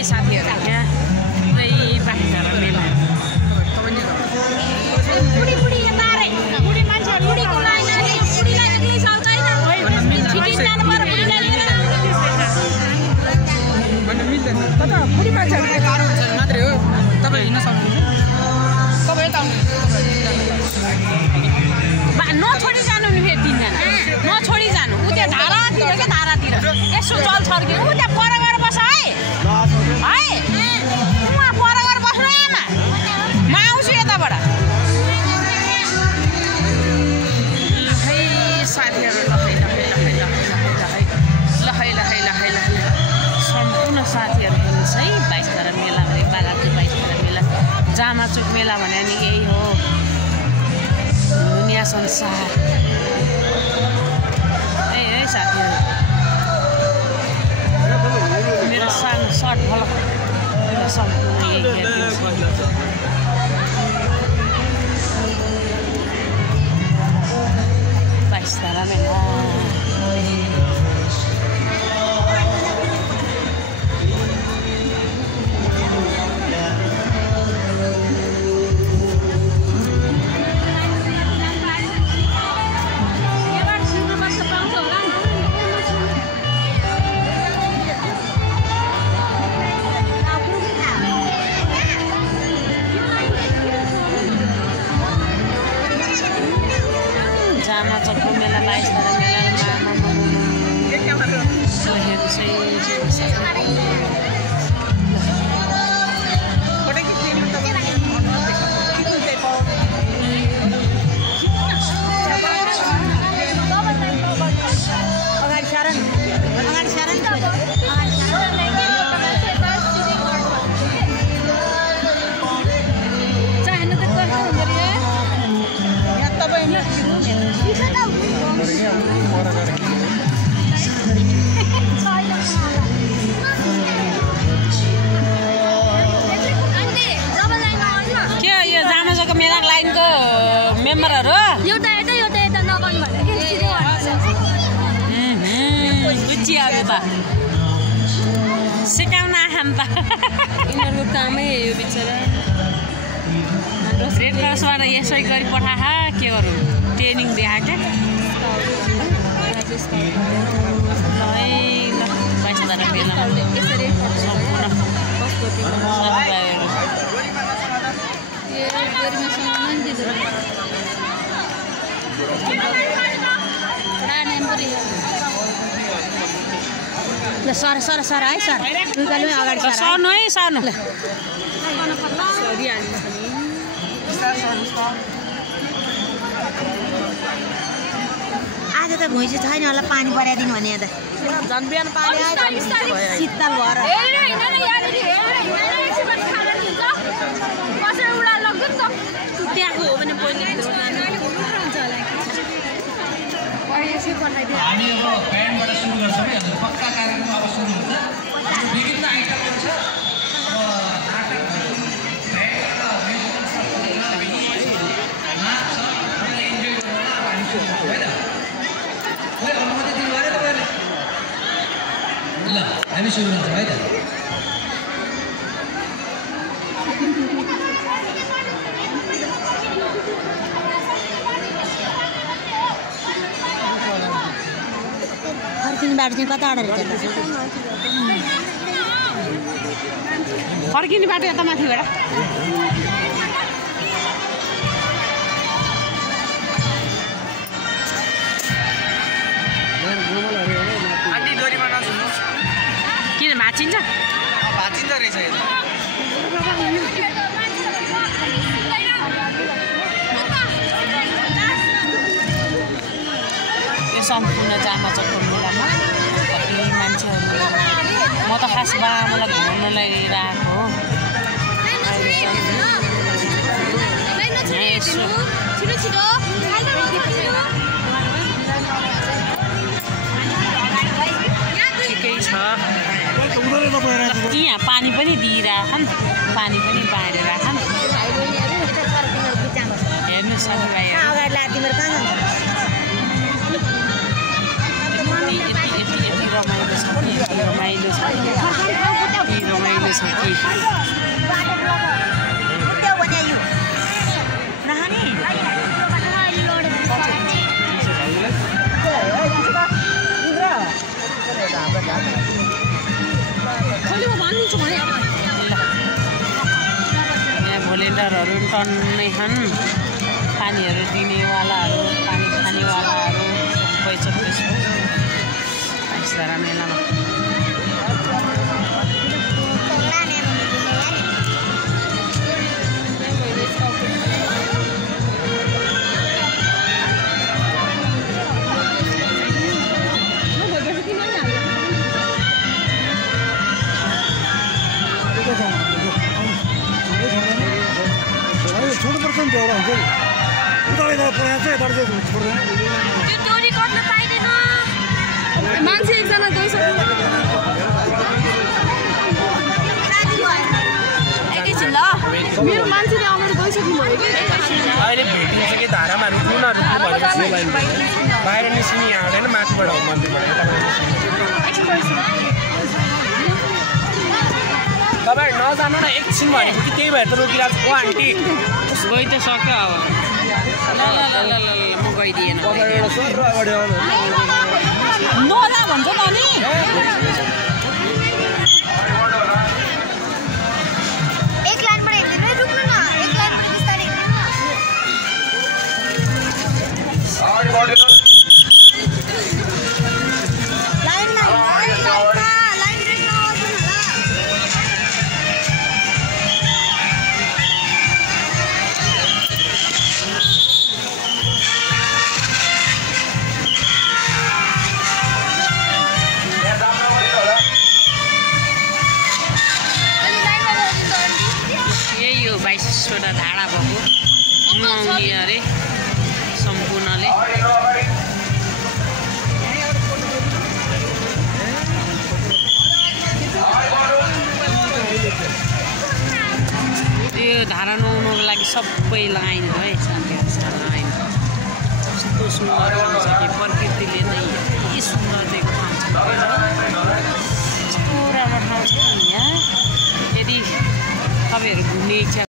है साथीहरु यहाँ पुरै बाहिर मेला पुडी पुडी तारे पुडी मान्छेहरु पुडीको लाइन पुडीलाई एक्लै सक्दैन छिटि जानु पर्यो पुडीलाई लिएर भन्नु मिल्दैन तर पुडी मान्छेहरु गाह्रो हुन्छ मात्रै हो तपाई हिँड्न सक्नुहुन्छ तपाई यता आउनु नछोडी जानु नि फेरि तीनजना नछोडी जानु उ त्यहाँ धारातिर के धारातिर यसो जल छर्किनु उ त्यहाँ पर गएर बस है उहाँ पर गएर बस्नु आमा म आउँछु यताबाट है साथीहरु लहै सम्पूर्ण साथीहरु हुनुहुन्छ है 22 तारा मेला भने बालाको 22 तारा मेला जामाचोक मेला भने नि यही हो दुनिया संसार है साथीहरु मेरो सानो सर्ट भलक सम्पूर्ण यही हेर्दिन्छु 22 तारा मेला जामाचोकको मेला 22 तारा के यो जामाचोकको मेलाको लाइनको मेम्बरहरु एउटा नगर्नु भनेको बुझिहाल्यो त सिकाउन आहान त यिनीहरुको कामै यो बिचरा रेड क्रसबाट यसै गरी पठाहा के गरौँ ट्रेनिङ दिहा के है 22 तारा मेलामा सम्पूर्ण सर है सर दुईकालमै अगाडि सर सानो है सानो आज त भुइँची छैन होला पानी पराइदिनु भने त झन् बिहान पानी आयो शीतल भएर त्यहाँको हो भने पहिले हामी अब ब्यान्डबाट सुरु गर्छौँ है हजुर पक्का कार्यक्रम अब सुरु हुन्छ विभिन्न आइटमहरू छ अब नाटक नाच छ इन्जोय गर्न अब हामी सुरु गर्छौँ है त खोइ अनुमति दिनु अरे तपाईँहरूले ल हामी सुरु गर्छौँ है त फर्किने बाटो चाहिँ कता रहेछ फर्किने बाटो यता माथिबाट किन भाँचिन्छ भाँचिन्छ रहेछ यो सम्पूर्ण जामाचोकको मेलामा कति मान्छेहरू म त खास बाबालाई घुम्नलाई आएको हो ठिकै छ यहाँ पानी पनि दिइरहेछन् पानी पनि बाँडिरहेछन् हेर्नु यति रमाइलो छ कि यहाँ भोलिन्टरहरू टन्नै छन् पानीहरू दिनेवालाहरू पानी खानेवालाहरू सबै छ त्यसको बाइसधारा मेलामा मान्छे एकजना गइसक्नु एकैछिन ल मेरो मान्छेले अगाडि गइसक्नु भयो कि अहिले भेटिन्छ कि धारामा बाहिर निस्किने आउँदैन माथिबाट तपाईँ नजानु न एकछिन भनेको कि त्यही भएर त रोकिरहेको छु आन्टी गइ त सक्यो अब ल ल ल ल ल म गइदिएन नजा भन्छ त नि एक लाइनबाट हिँड्दै रुक्नु न एक लाइनबाट बिस्तारै एउटा धाडा भएको नुहाउने अरे सम्पूर्णले त्यो धारा नुहाउनुको लागि सबै लगाइन्छ है साथीहरू लगाइन्छ कस्तो सुन्दर हुन्छ कि प्रकृतिले नै यति सुन्दर दिएको ठाउँ छ कस्तो राम्रो ठाउँ छ यहाँ यदि तपाईँहरू घुम्ने इच्छा